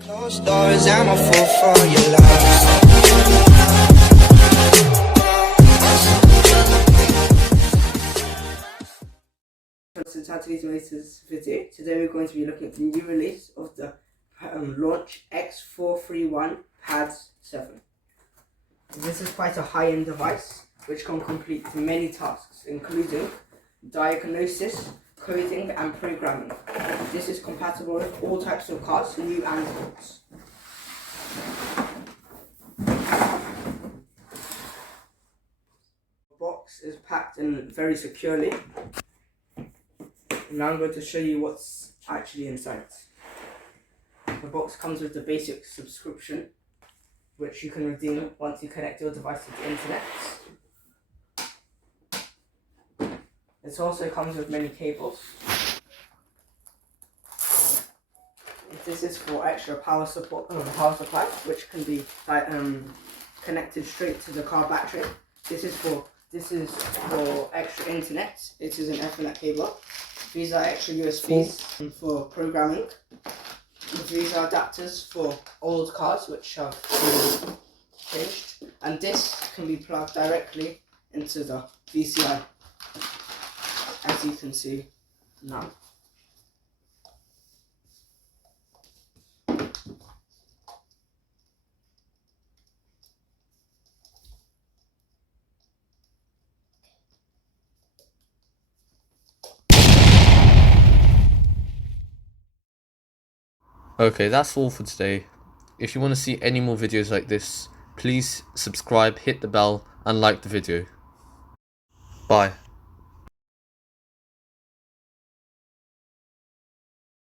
Closed doors, I'm a fool for your love. So today's latest video. Today we're going to be looking at the new release of the launch X431 PAD7. This is quite a high-end device which can complete many tasks, including diagnosis, coding and programming. This is compatible with all types of cars, new and old. The box is packed in very securely. Now I'm going to show you what's actually inside. The box comes with the basic subscription, which you can redeem once you connect your device to the internet. It also comes with many cables. This is for extra power supply, which can be connected straight to the car battery. This is for extra internet. It is an Ethernet cable. These are extra USBs for programming. These are adapters for old cars which have been changed, and this can be plugged directly into the VCI, as you can see now. Okay, that's all for today. If you want to see any more videos like this, please subscribe, hit the bell and like the video. Bye.